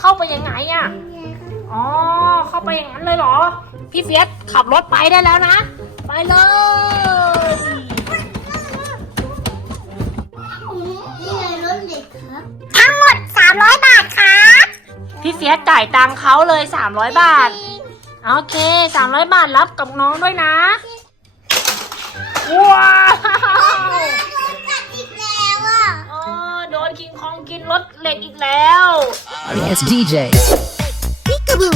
เข้าไปยังไงอะอ๋อ เข้าไปอย่างนั้นเลยเหรอ พี่เฟียสขับรถไปได้แล้วนะ ไปเลยนี่ไงรถเหล็กครับ ทั้งหมด 300 บาทครับ พี่เฟียสจ่ายตังค์เขาเลย 300 บาท โอเค 300 บาทรับกับน้องด้วยนะ ว้าว รถเหล็กอีกแล้ว It's DJ. พิกาบู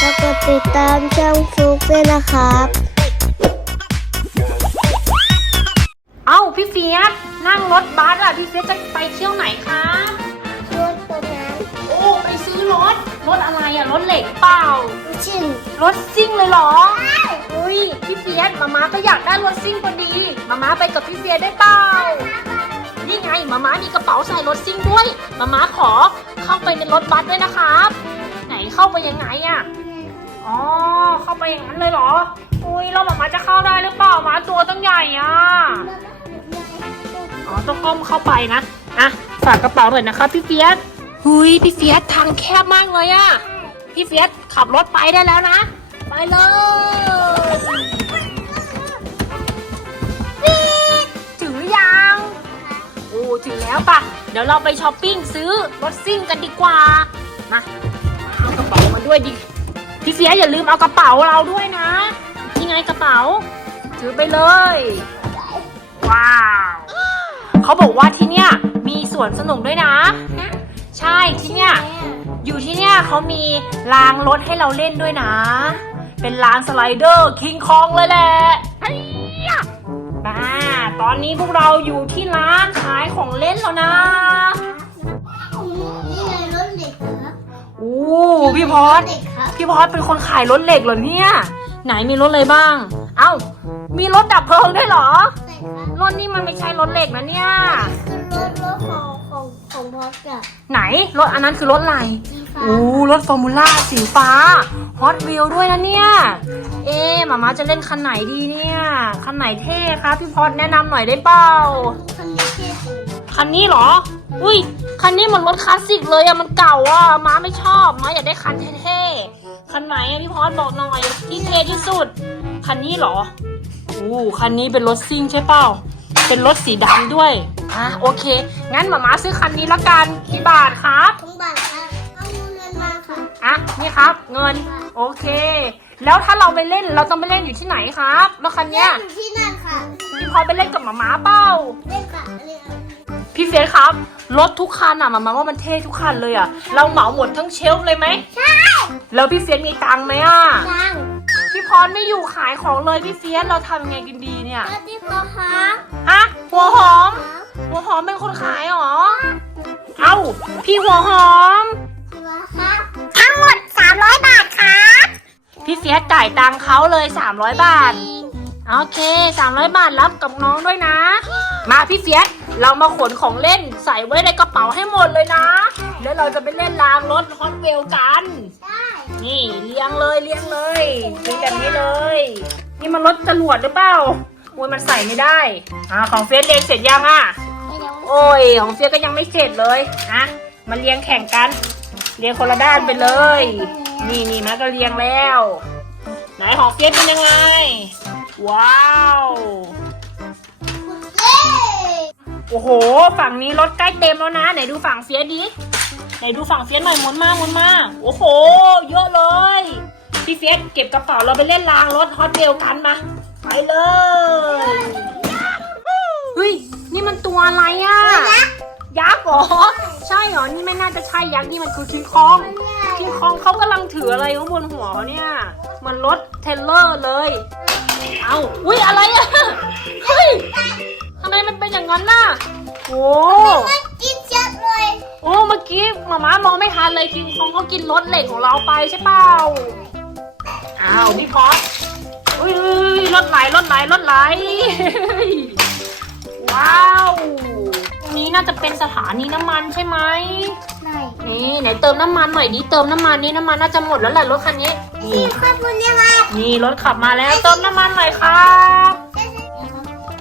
แล้วก็ติดตามช่องฟลุกด้วยนะครับ เอ้าพี่เฟียสนั่งรถบัสอะพี่เฟียสจะไปเที่ยวไหนคะรถตรงนั้นโอ้ไปซื้อรถรถอะไรอะรถเหล็กเปล่า ชินรถซิ่งเลยเหรออุ้ยพี่เฟียสมาม่าก็อยากได้รถซิ่งพอดี มาม่าไปกับพี่เฟียสได้เปล่า นี่ไงมาม่ามีกระเป๋าใส่รถซิ่งด้วย มาม่าขอเข้าไปในรถบัสด้วยนะครับ ไหนเข้าไปยังไงอะอ๋อเข้าไปอย่างนั้นเลยเหรอ อุ้ยเรามามาจะเข้าได้หรือเปล่าหมาตัวตั้งใหญ่อะอ๋อต้องก้มเข้าไปนะอะฝากกระเป๋าหน่อยนะครับพี่เฟียสหุยพี่เฟียสทางแคบมากเลยอะพี่เฟียสขับรถไปได้แล้วนะ ไปเลย ถึงแล้วปะเดี๋ยวเราไปช้อปปิ้งซื้อรถซิ่งกันดีกว่า มาเอากระเป๋ามาด้วยดิ พี่เฟียอย่าลืมเอากระเป๋าเราด้วยนะ นี่ไงกระเป๋า ถือไปเลย ว้าว เขาบอกว่าที่เนี่ยมีสวนสนุกด้วยนะ ใช่ที่เนี่ยอยู่ที่เนี่ยเขามีรางรถให้เราเล่นด้วยนะ เป็นรางสไลเดอร์คิงคองเลยแหละ อ้ยะมาตอนนี้พวกเราอยู่ที่ร้านขายของเล่นแล้วนะ นี่ไงรถเหล็กครับอู้พี่พอดเหล็กครับพี่พอดเป็นคนขายรถเหล็กเหรอเนี่ย ไหนมีรถอะไรบ้าง เอ้า มีรถดับเพลิงด้วยเหรอ ใช่ครับรถนี่มันไม่ใช่รถเหล็กนะเนี่ย คือรถรถของของของบอสกับไหนรถอันนั้นคือรถอะไร สีฟ้าโอ้รถฟอร์มูล่าสีฟ้าฮอตวิวด้วยนะเนี่ย เอ๊ะหมามาจะเล่นคันไหนดีเนี่ย คันไหนเท่คะพี่พอดแนะนำหน่อยได้เปล่า คันนี้เท่สุดคันนี้เหรอ อุ้ย คันนี้มันรถคลาสสิกเลยอะมันเก่าอะม้าไม่ชอบม้าอยากได้คันเท่ๆ คันไหนอะพี่พอดบอกหน่อยที่เท่ที่สุด คันนี้เหรออู้คันนี้เป็นรถซิ่งใช่เปล่า เป็นรถสีดำด้วย อะโอเค งั้นหมามาซื้อคันนี้ละกันกี่บาทครับทุกบาท อะนี่ครับ เงิน โอเค แล้วถ้าเราไปเล่นเราต้องไปเล่นอยู่ที่ไหนครับ แล้วคันเนี้ยอยู่ที่นั่นค่ะ พี่พอไปเล่นกับหมาม้าเปล่าเล่นค่ะเล่นพี่เฟียสครับรถทุกคันอะหมามาว่ามันเท่ทุกคันเลยอะ เราเหมาหมดทั้งเชลฟ์เลยไหมใช่ แล้วพี่เฟียสมีตังค์ไหมอะจังพี่พรไม่อยู่ขายของเลยพี่เฟียสเราทำยังไงกันดีเนี่ยแล้วที่พอครับฮะหัวหอม หัวหอมเป็นคนขายเหรอ เอ้า พี่หัวหอม พี่เฟียสจ่ายตังค์เขาเลย 300 บาท โอเค 300 บาทรับกับน้องด้วยนะ มาพี่เฟียสเรามาขนของเล่นใส่ไว้ในกระเป๋าให้หมดเลยนะ แล้วเราจะไปเล่นรางรถฮอตเวลกันใช่นี่เลี้ยงเลยเลี้ยงเลยเลี้ยงแบบนี้เลย นี่มันรถจรวดหรือเปล่าโอ้ยมันใส่ไม่ได้อ่าของเฟียสเรียงเสร็จยังอะไม่ยังโอ้ยของเฟียสก็ยังไม่เสร็จเลยอะมาเลี้ยงแข่งกัน เลี้ยงคนละด้านไปเลย นี่นี่มันก็เลี้ยงแล้ว ไหนของเฟียสเป็นยังไง ว้าวเย้โอ้โห ฝั่งนี้รถใกล้เต็มแล้วนะ ไหนดูฝั่งเฟียสดิไหนดูฝั่งเฟียสหน่อยหมุนมาหมุนมา โอ้โห เยอะเลย พี่เฟียสเก็บกระเป๋าเราไปเล่นรางรถฮอตเวลกันมา ไปเลย เฮ้ย นี่มันตัวอะไรอะ ยักษ์เหรอ ใช่เหรอ นี่ไม่น่าจะใช่ยักษ์ นี่มันคือคิงคอง คิงคองเขากำลังถืออะไรข้างบนหัวเขาเนี่ย เหมันรถเทรลเลอร์เลย เอาอุ้ยอะไรอะเฮ้ยทำไมมันเป็นอย่างนั้นน่ะโอ้มันกินเช็ดเลย โอ้เมื่อกี้หมาม้ามองไม่ทันเลยคิงคองเขากินรถเหล็กของเราไปใช่เปล่าอ้าวพี่พอสอุ้ยอุ้ยรถไหลรถไหลรถไหลว้าวตรงนี้น่าจะเป็นสถานีน้ำมันใช่ไหมไหนนี่ไหนเติมน้ำมันหน่อยดิเติมน้ำมันนี่น้ำมันน่าจะหมดแล้วแหละรถคันนี้ที่ นี่ขอบคุณเนี่ยมานี่รถขับมาแล้วเติมน้ำมันหน่อยครับ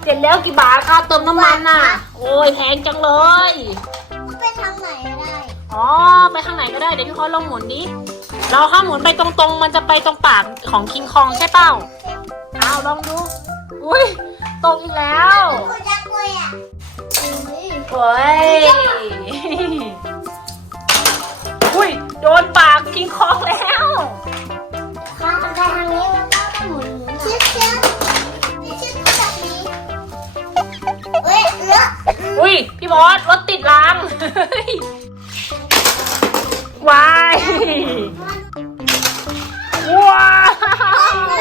เสร็จแล้วกี่บาทครับเติมน้ำมันน่ะ โอ้ยแพงจังเลย ไปทางไหนได้อ๋อไปข้างไหนก็ได้เดี๋ยวพี่พอสลองหมุนนี้ เราถ้าหมุนไปตรงๆ มันจะไปตรงปากของคิงคองใช่เปล่าเอาลองดู อุ้ยตรงอีกแล้วกูจะกุยอะเฮ้ยอุ้ยโดนปากคิงคอง บอสรถติดรางว้ายว้าว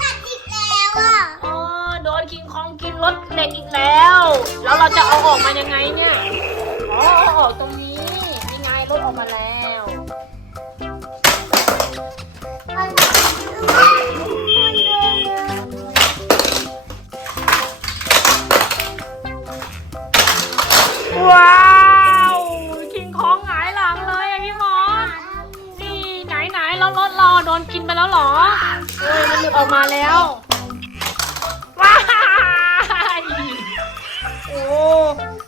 กัดอีกแล้วอะอ๋อโดนคิงคองกินรถเหล็กอีกแล้ว แล้วเราจะเอาออกมายังไงเนี่ย อ๋อเอาออกตรงนี้นี่ไงรถออกมาแล้วว้ อ้ยมันหลุดออกมาแล้วว้ายโอ้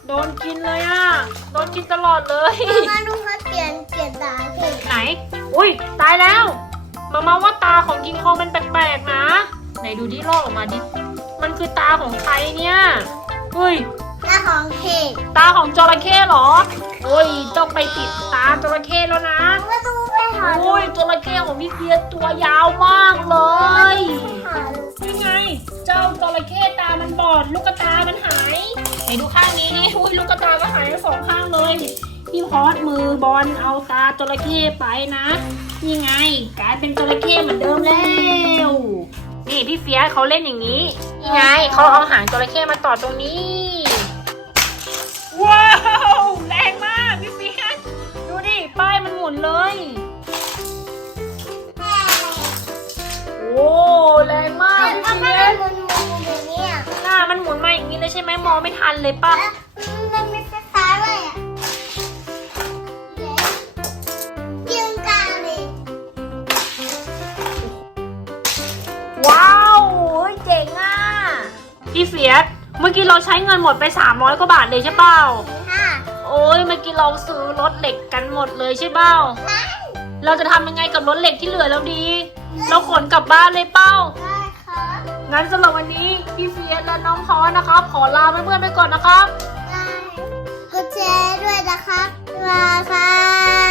โดนกินเลยอะโดนกินตลอดเลยมาดูเขาเปลี่ยนเปลี่ยนตาสิไหน อุ้ยตายแล้ว มามาว่าตาของกิงคองมันแปลกๆนะ ไหนดูที่ลอกออกมาดิ มันคือตาของใครเนี่ยอุ้ยตาของเพจตาของจระเข้เหรอ โอ้ย ต้องไปติดตาจระเข้แล้วนะ มาดู ไปหาโอ้ยจระเข้ของพี่เพียรตัวยาวมากเลยหานี่ไง เจ้าจระเข้ตามันบอด ลูกตามันหายไหนดูข้างนี้นี่อุ้ยลูกตาก็หายทั้งสองข้างเลย พี่พอดมือบอลเอาตาจระเข้ไปนะ นี่ไง กลายเป็นจระเข้เหมือนเดิมแล้ว นี่พี่เฟียสเขาเล่นอย่างนี้ นี่ไงเขาเอาหางจระเข้มาต่อตรงนี้ ว้าว แรงมากพี่เฟียสดูดิ ป้ายมันหมุนเลย ม่ยได้สมุนมุนอย่างนี้อะหน้ามันหมุนมาอย่างนี้เลยใช่ไหมมองไม่ทันเลยป่ะมันไม่ไฟฟ้าเลยอะยืนกลางเลยว้าวเฮ้ยเจ๋งอะพี่เฟียสเมื่อกี้เราใช้เงินหมดไป 300 กว่าบาทเลยใช่เปล่า ค่ะโอ้ยเมื่อกี้เราซื้อรถเหล็กกันหมดเลยใช่เปล่าไม่เราจะทำยังไงกับรถเหล็กที่เหลือแล้วดี เราขนกลับบ้านเลยเป้าได้ค่ะ งั้นสำหรับวันนี้พี่เฟียสและน้องพอนะครับ ขอลาเพื่อนๆไปก่อนนะครับ ได้กดแชร์ด้วยนะครับ๊ายบาย